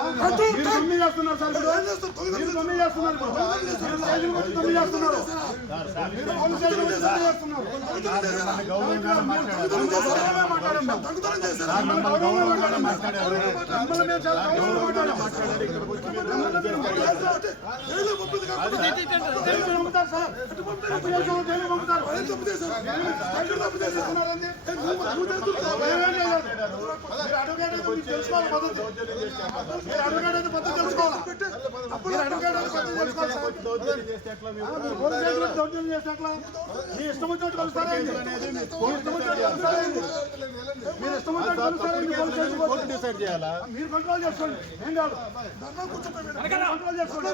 దొంగ చేస్తున్నారు సార్. మీరు దొంగ చేస్తున్నారు. మీరు స్టేషన్ వచ్చి దొంగ చేస్తున్నారు. మీరు పోలీస్ స్టేషన్ వచ్చి దొంగ చేస్తున్నారు. గౌరవంగా మాట్లాడండి. గౌరవంగా మాట్లాడండి. మిమ్మల్ని మేము చాలా గౌరవంగా మాట్లాడాం. మీరు ఇష్టం వచ్చినట్టు కలుస్తారా మీరు ఇష్టం వచ్చినట్టు కలుస్తారా డిసైడ్ చేయాలా మీరు కంట్రోల్ చేసుకోండి ఏం కాదు మీరు కంట్రోల్ చేసుకోండి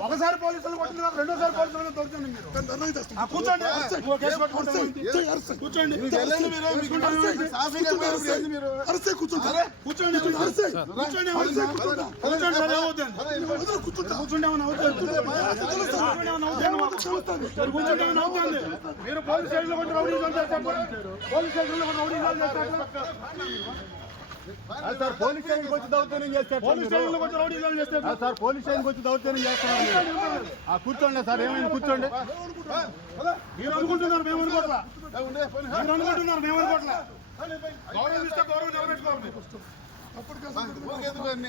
ఒకసారి పోలీసులు కొట్టిన రెండోసారి పోలీసులు దౌర్జన్యం మీరు? కూర్చోండి? కూర్చోండి. కూర్చోండి. మీరు పోలీస్ స్టేషన్లో కొంచెం రౌడీజం చేస్తారు పోలీస్ చేస్తారు సార్ పోలీస్ స్టేషన్కి వచ్చి దౌర్జన్యం చేస్తే ఎట్లా పోలీస్? స్టేషన్లో కొంచెం సార్ పోలీస్ స్టేషన్కి వచ్చి దౌర్జన్యం చేస్తున్నారు కూర్చోండి సార్ ఏమైంది? కూర్చోండి. మీరు అనుకుంటున్నారు మేము అనుకోవట్లా మీరు అనుకుంటున్నారు మేము అనుకోవట్లా గౌరవం ఇస్తే గౌరవం నిలబెట్టుకోవాలి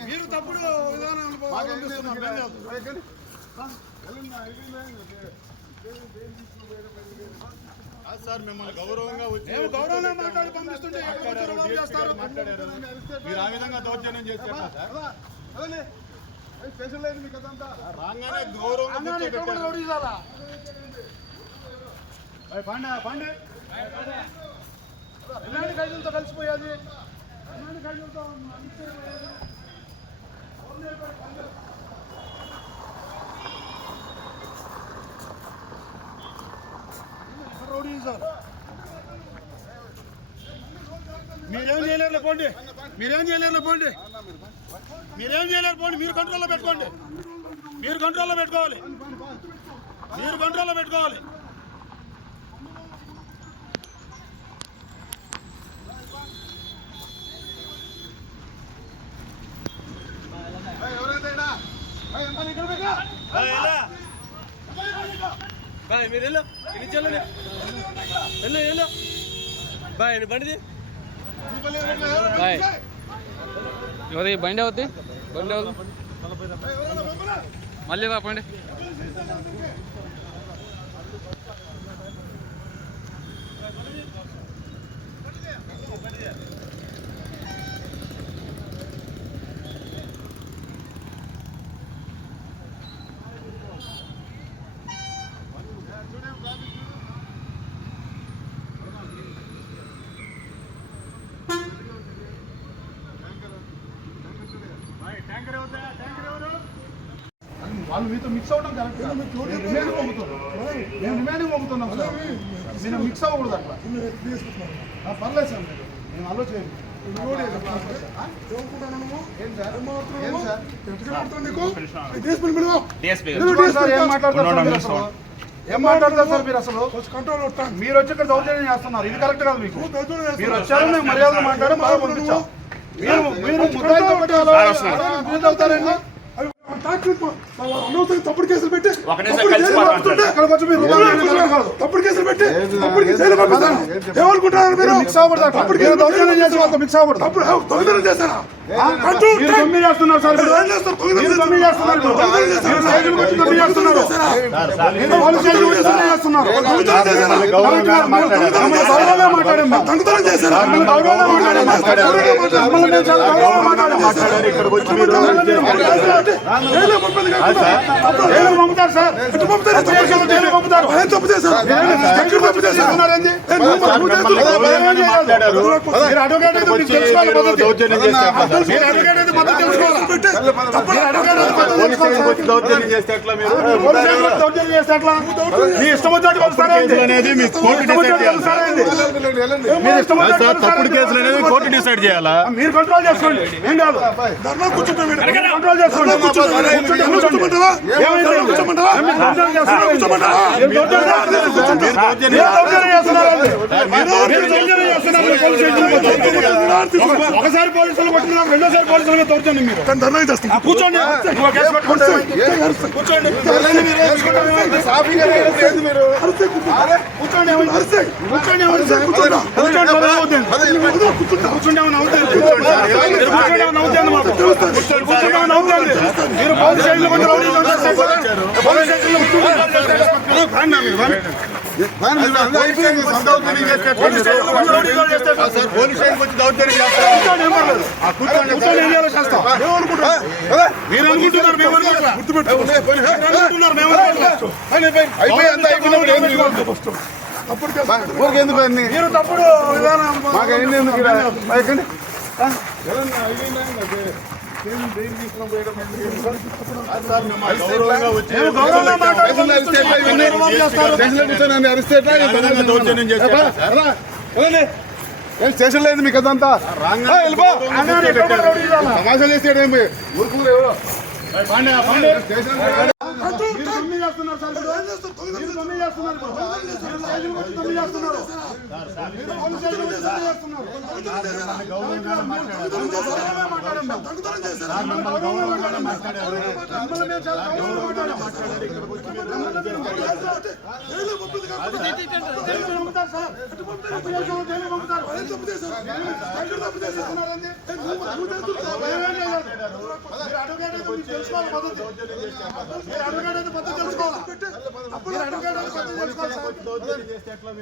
మీరు. తప్పుడు విధానాలు. ఆ, సార్ మిమ్మల్ని గౌరవంగా వచ్చి మేము గౌరవంగా మాట్లాడి పంపిస్తుంటే చేస్తారు మీరు ఆ విధంగా దౌర్జన్యం సార్ స్టేషన్ లేదు మీకు అదంతా రాగానే గౌరవంగా రౌడీ ఇవ్వాలా? ఏయ్ పాండే పాండే ఎలాంటి ఖైదీలతో కలిసిపోయేది ఎలాంటి ఖైదీలతో కలిసిపోయేది? రౌడీ సార్ మీరేం చేయలేరు పోండి. మీరేం చేయలేరు పోండి. మీరేం చేయలేరు పోండి. మీరు కంట్రోల్లో పెట్టుకోండి. మీరు కంట్రోల్లో పెట్టుకోవాలి. మీరు కంట్రోల్లో పెట్టుకోవాలి. బాయ్ మీరు వెళ్ళు. ఇది చెల్లండి వెళ్ళు వెళ్ళు. బాయ్ బండిది. బాయ్ ఎవరి బండి అవుద్ది? బండి అవుతుంది మళ్ళీ రాపండి వాళ్ళు మీతో మిక్స్ అవ్వడం కరెక్ట్ రిమైండింగ్ పంపుతున్నాం మేము రిమైండింగ్ పంపుతున్నాం సార్. మీరు మిక్స్ అవ్వకూడదు అట్లా. పర్లేదు సార్ మీరు. మేము ఆలోచన సార్? ఏం మాట్లాడతారు సార్? మీరు అసలు? ఏం మాట్లాడతారు సార్ మీరు అసలు? కంట్రోల్ మీరు వచ్చి ఇక్కడ దౌర్జన్యం చేస్తున్నారు. ఇది కరెక్ట్ కాదు మీకు. మీరు వచ్చారు మేము మర్యాదలు మాట్లాడి బాగా పంపించాం. మీరు మీరు ముద్దాయితో మీరు అవుతారండి తప్పుడు కేసులు పెట్టి తప్పుడు కేసులు పెట్టి తప్పుడు పంపిస్తాను ఏమనుకుంటున్నారు మీరు? మిక్స్ అవ్వకూడదు. తప్పుడు కేసులు దౌర్జన్యం చేసి దొంగతనం చేశారా చేస్తారు? పంపుతారు సార్ పంపుతారు? తప్పు చేశారు తప్పు చేశారు అడ్వకేట్. దౌర్జన్యం చేస్తే తప్పుడు? కేసులు అనేది కోర్టు డిసైడ్ చేయాలా మీరు కంట్రోల్ చేసుకోండి ఏం కాదు. కంట్రోల్ ఒకసారి పోలీసులు కొట్టినా రెండోసారి పోలీసుల మీద దౌర్జన్యం మీరు కానీ ధర్నా చేస్తాం. కూర్చోండి కూర్చోండి మరి పోలీస్ స్టేషన్లో కొంచెం. రాండి పోలీస్ స్టేషన్లో ఆ సార్ పోలీస్ స్టేషన్కి వచ్చి దౌర్జన్యం చేస్తారా. ఆ కూర్చోండి. కూర్చొని ఏం చేయాలో చేస్తాం. మీరు అనుకుంటున్నారు మేము అనుకుంటున్నారు మేము అనుకుంటున్నారు మేము అనుకుంటున్నారు అయిపోయి అంతా అయిపోయినప్పుడు ఏం చేయాలి? ఊరికి ఎందుకు మీరు తప్పుడు విధానం మాకు అన్ని ఎందుకు? ఎక్కండి. మేము దౌర్జన్యం చేస్తే ఎట్లా? సార్? ఏం స్టేషన్ లేదు మీకు అదంతా రాంగానే ఆ, వెళ్ళిపో. అన్నాడు ఎక్కడ కూడా రౌడీ విధానం. తమాషా చేస్తే ఏం ఊరుకూరు ఎవరో పాండే, తెలుసుకోవాలి పద్ధతి. మీరు అడ్వకేట్ అయితే పద్ధతి తెలుసుకోవాలా? స్టేషన్లో దౌర్జన్యం చేస్తే ఎట్లా? మీ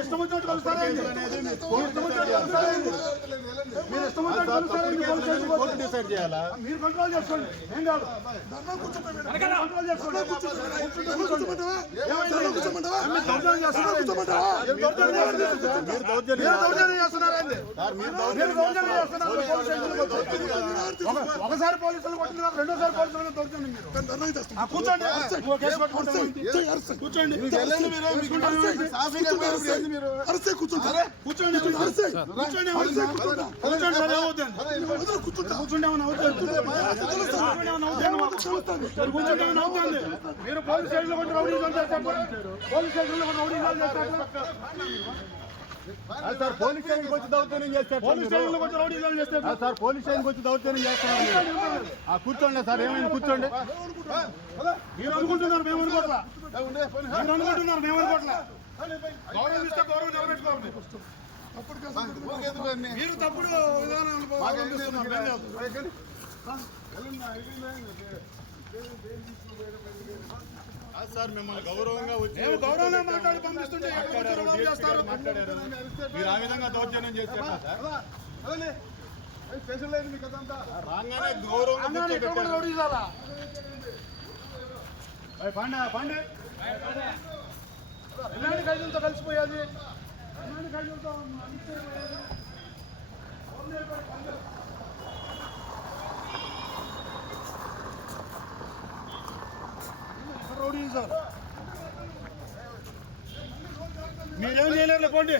ఇష్టం వచ్చినట్టు? మీ వచ్చినట్టు? మీరు వచ్చినట్టు మీరు కంట్రోల్ చేసుకోండి. ఏం కాదు? కంట్రోల్ చేసుకోండి. ఏమైంది? ఒకసారి పోలీసులు కొట్టినా రెండోసారి పోలీసుల దౌర్జన్యం మీరు. కూర్చోండి. కూర్చోండి కూర్చోండి. కూర్చోండి. మీరు పోలీస్ స్టేషన్లో కొంచెం రౌడీజం చేస్తే పోలీస్? ఆ సార్ పోలీస్ స్టేషన్కి వచ్చి దౌర్జన్యం చేస్తే ఎట్లా పోలీస్? స్టేషన్లో కొంచెం రౌడీజం చేస్తే ఆ సార్ పోలీస్ స్టేషన్కి వచ్చి దౌర్జన్యం చేస్తున్నారు మీరు. ఆ కూర్చోండి సార్ ఏమైంది? కూర్చోండి. మీరు అనుకుంటున్నారు మేము అనుకోవట్లా మీరు అనుకుంటున్నారు మేము అనుకోవట్లా గౌరవం ఇస్తే గౌరవం నిలబెట్టుకోవాలి. మీరు తప్పుడు చేస్తారు? ఆ సార్ మిమ్మల్ని గౌరవంగా వచ్చి మేము గౌరవంగా మాట్లాడి పంపిస్తుంటే మాట్లాడారు మీరు ఆ విధంగా దౌర్జన్యం సార్? స్టేషన్ లేదు మీకు అదంతా రాగానే గౌరవంగా రౌడీ పాండే పాండే. ఎలాంటి ఖైదీలతో కలిసిపోయేది. ఎలాంటి ఖైదీలతో కలిసిపోయేది? రౌడీ సార్ మీరేం చేయలేరు పోండి.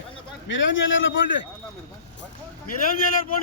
మీరేం చేయలేరు పోండి. మీరేం చేయలేరు పోండి.